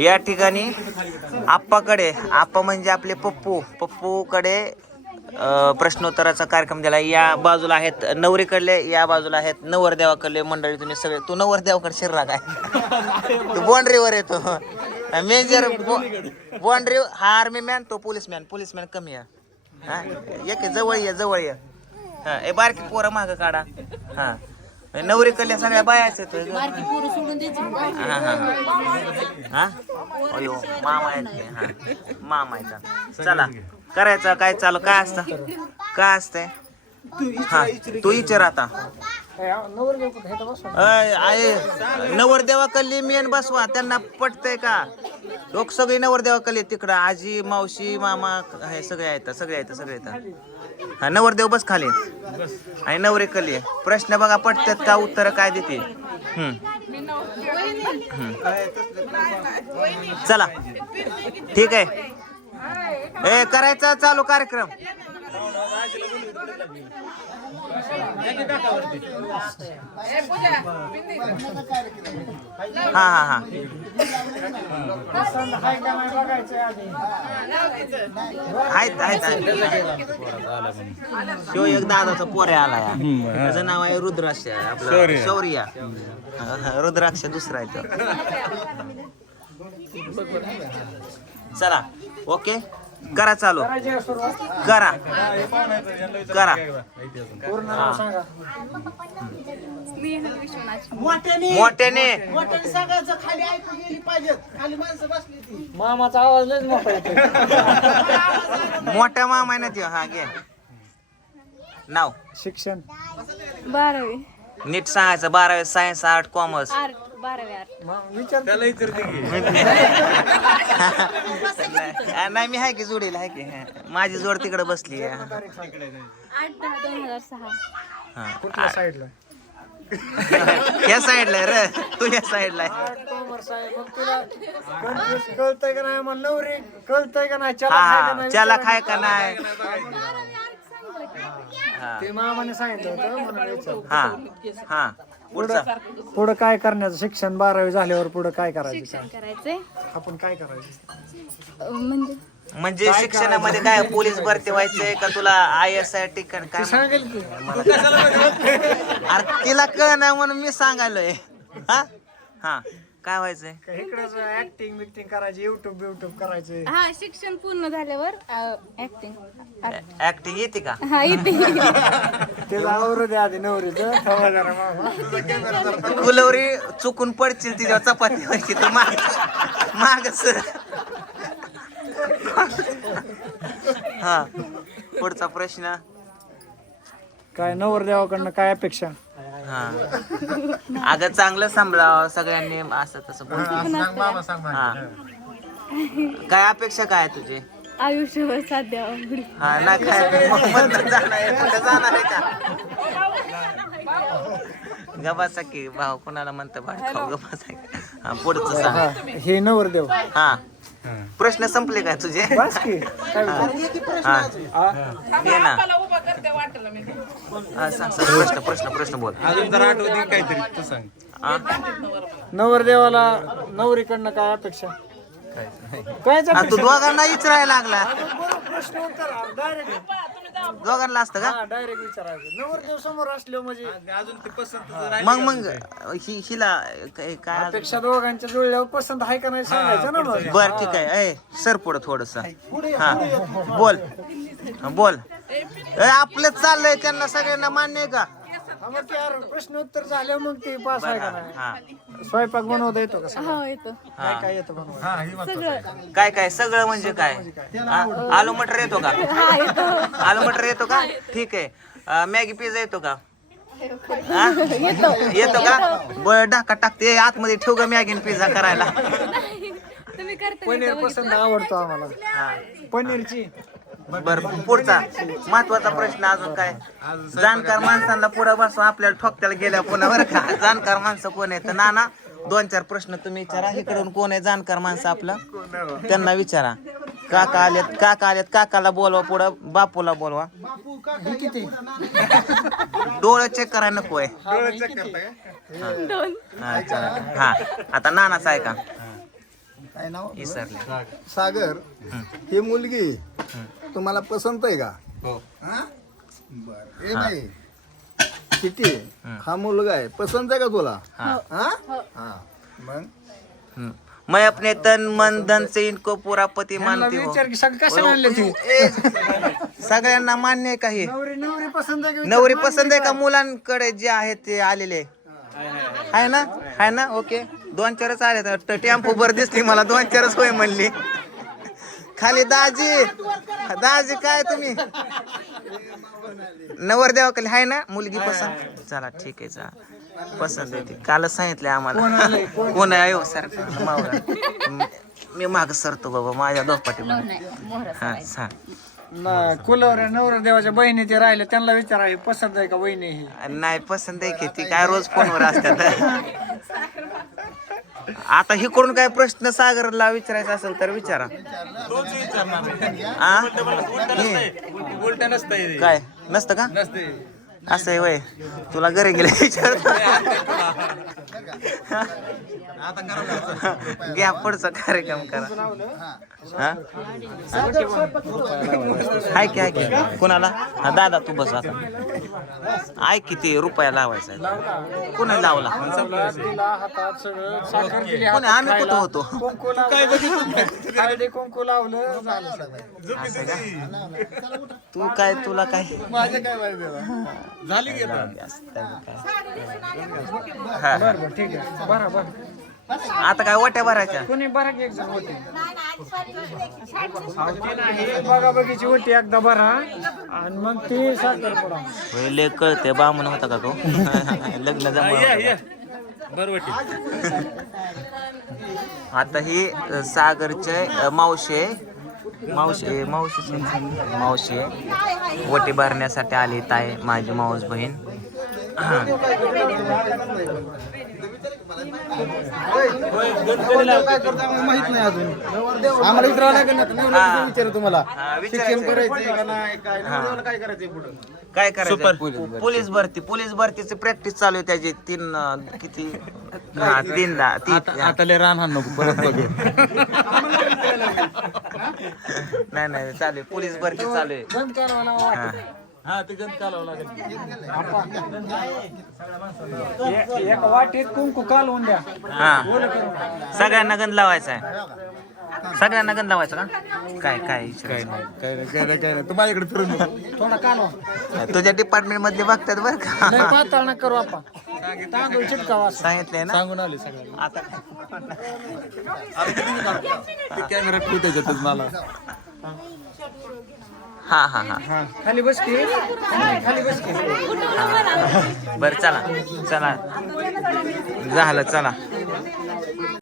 या ठिकाणी आप्पाकडे आप्पा म्हणजे आपले पप्पू. पप्पूकडे प्रश्नोत्तराचा कार्यक्रम दिला. या बाजूला आहेत नवरीकडले या बाजूला आहेत नवरदेवाकडले मंडळी. तुम्ही सगळे तू नवरदेवाकडे शिरला काय तू बाउंड्रीवर येतो मेजर बाउंड्री हा आर्मी मॅन तो पोलीस मॅन. पोलीस मॅन कमी आहे. हा? एक जवळ ये जवळ ये. हा ए बारकी पोरं मागं काढा. हा. नवरीकडल्या सगळ्या बायाच आहेत. हा हा हा. हा? अयो मामा आहेत ते, हा. मामा आहेत. चला. करायचं काय चालू काय असतं? काय असतंय? हा तू विचार आता. अय, आहे. नवरदेवाकडली मेन बसवा त्यांना पटतंय का? लोक सगळे नवरदेवाकडले तिकडं. आजी मावशी मामा हे सगळे आहेत सगळे आहेत सगळे आहेत. हा नवरदेव बस खाली. आणि नवरेकडली प्रश्न बघा पटतात का उत्तर काय देते? हम्म. हम्म. चला. ठीक आहे. ए करायचा चालू कार्यक्रम. हा हा हा. आहेत आहेत आहेत. शिव एक दादाचा पोरे आला या त्याचं नाव आहे रुद्राक्ष आपलं शौर्य. रुद्राक्ष दुसरा आहे तो. चला ओके? करा चालू. करा. करा. मोठ्याने मामाचा आवाज लयच मोठा मोठ्या मामा ना त्यो हा घे. नाव. शिक्षण. बारावी. नीट सांगायचं बारावी सायन्स आर्ट कॉमर्स. विचार नाही मी आहे की जोडीला आहे की हा. माझी जोड तिकडे बसली आहे. आठ दहा दोन हजार सहा. हा. कुठल्या साईडला? या साईडला आहे रे. तू या साईडला आहे. कॉमर्स आहे. मग तुला कन्फ्युज कळतंय का नाही? मग नवरी कळतंय का नाही? चला हा खाय का हा नाही? त्याला विचारा. खाय का नाही? हा. ते मामाने सांगितलं होतं म्हणून विचार. हा हा. पुढं काय करण्याचं? शिक्षण बारावी झाल्यावर पुढं काय करायचं? काय करायचंय. आपण काय करायचं? अं, म्हणजे? म्हणजे शिक्षणामध्ये काय पोलीस भरती व्हायचंय का तुला आय एस आय ठिकाण काय? सांगेल की. अरे तिला कळ नाही म्हणून मी सांगायलोय. हा? हा. काय व्हायचंय? इकडे ऍक्टिंग बिक्टिंग करायची युट्यूब युट्यूब करायचे. हा शिक्षण पूर्ण झाल्यावर ऍक्टिंग ऍक्टिंग येते का? हा येते. ते आवरू द्या आधी नवरीचं. थवा जरा मामा कुलवरी चुकून पडशील तिच्या चपाती व्हायची तर माग माग सर. हा पुढचा प्रश्न. काय नवरदेवाकडनं काय अपेक्षा? हा. अगं चांगलं सांभाळावं सगळ्यांनी असं तसं बोल हा काय अपेक्षा काय आहे तुझी? आयुष्यभर साथ द्यावा हा नाही काय जाणार आहे कुठं जाणार आहे का? गबासा की भाऊ कोणाला म्हणतं भाड खाऊ गबासा. हा पुढचं सांग. हा, हे नवरदेव. हा. प्रश्न संपले काय तुझे? बस की. काय विचार? हा. आ, ये ना. हा, सांग सांग. प्रश्न प्रश्न प्रश्न बोल. अजून तर आठवते काहीतरी तू सांग. हा? नवरदेवाला नवरीकडनं काय अपेक्षा? कायच हा, तू दोघांना विचारायला लागला. प्रश्न उत्तर. डायरेक्ट. दोघांना असतं का? हा डायरेक्ट विचारायचं. समोर असलो म्हणजे अजून ते पसंत मग मग हि हिला काय काय अपेक्षा दोघांच्या जुळल्यावर पसंत आहे का नाही सांगायचं ना मग. बर ठीक आहे. ए सर पुढं थोडस. हा. बोल हा, बोल. ए, आपलं चाललंय त्यांना सगळ्यांना मान्य आहे का? प्रश्न उत्तर झाल्यावर मग ते पास आहे का नाही? हा. स्वयंपाक बनवता येतो का सगळं? हो. येतो काय काय येतं सगळं. काय काय सगळं म्हणजे काय? हा? आलू मटर येतो का? हा येतो. आलू मटर येतो का? ठीक आहे. मॅगी पिझ्झा येतो का? हा? येतो. येतो का? बर ढाका टाकते. आतमध्ये ठेव ग मॅगी पिझ्झा करायला? तुम्ही करता पनीर पसंत आवडतो आम्हाला. हा. पनीरची. बर पुढचा महत्त्वाचा प्रश्न अजून काय? जाणकार माणसांना पुढे बसून आपल्याला ठोकत्याला गेल्या पुन्हा बरं का? जाणकार माणसं कोण आहे तर नाना दोन चार प्रश्न तुम्ही विचारा. इकडून कोण आहे जाणकार माणसं आपलं? त्यांना विचारा. काका आलेत काका आलेत. काकाला बोलवा पुढं बापूला बोलवा. डोळं चेक करायला नको आहे. हा चला. हा. आता नानाच आहे का काय नाव? विसरले सागर. ही मुलगी तुम्हाला पसंत आहे का? हो. हा? बर. हे. नाही किती? हा. मुलगा आहे. पसंत आहे का तुला? हाँ. हा? हा. मग. मैं अपने तन मन धन से इनको पूरा पति मानती हूँ. विचार की सगळं कशाला आणले ते ए, सगळ्यांना मान्य आहे का हे? नवरी नवरी पसंत आहे का? नवरी पसंत आहे का? मुलांकडे जे आहेत ते आलेले. आहे ना? आहे ना? ओके. दोन चारच आले तर टेम्पो बर दिसली मला दोन चारच होय म्हणली. खाली दाजी. दाजी काय तुम्ही? नवरदेवा खाली आहे ना मुलगी पसंत? चला ठीक आहे चला. पसंत आहे ती. कालच सांगितले आम्हाला. कोण आहे? हो सर मावळा. मी माग सरतो बाबा माझ्या दोपाटी हा सांग. नाही कुलवर नवरा देवाच्या बहिणी ते राहिले त्यांना विचारा पसंत आहे का बहिणी ही? नाही पसंत आहे की ती काय रोज फोनवर असतात. आता हे करून काय प्रश्न सागरला विचारायचा असेल तर विचारा. आ? हे, उलट नसतंय काय? नसतं का? नसते असं आहे वय. तुला घरी गेले विचार घ्या पुढचा कार्यक्रम करा. हा? हाय की हाय की. कोणाला? हा दादा तू बस आता. ऐक किती रुपया लावायचा आहे. कोणी लावला? कोणी आम्ही कुठं होतो? कुंकू लावलं? तू काय तुला काय? माझं काय माहिती झाली हा. बरं ठीक आहे. बरं बरं. आता काय वाट्या भरायच्या? कोणी बरं की एक जण होते बघा बघीची होती एकदा बरा आणि मग ती साखर पडा. पहिले कळते बामण होता का तो? लग्न जमा आता ही सागरचे मावशे मावशे मावशी मावशे वटी भरण्यासाठी आली ताई माझी मावस बहीण. माहीत नाही अजून आम्हाला विचारावं लागेल ना विचार तुम्हाला हा, शिक्षण. करायचंय का नाही काय काय करायचंय पुढं काय करायचं पोलीस भरती पोलीस भरतीची प्रॅक्टिस चालू आहे त्याची. तीन अ, किती? हा तीनदा तीन आता लय राहणार नको परत बघू. नाही नाही चालू आहे. पोलीस भरती चालू आहे. हा. हा ते गंज कालावं लागेल. एक वाटीत कुंकू कालवून द्या. हा. सगळ्यांना गंध लावायचा आहे. सगळ्यांना गंध लावायचा का? काय काय? काय नाही काय नाही काय नाही तू माझ्याकडे फिरून नको थोडा कालवा तुझ्या डिपार्टमेंट मधले बघतात बरं का? नाही पातळ ना करू आपण. तांदूळ चिटकावा ना? सांगून आले सगळ्यांना. आता कॅमेरा त्याच्यातच मला. हा हा हा. खाली बस की. खाली बस की. बरं चला. चला. झालं चला.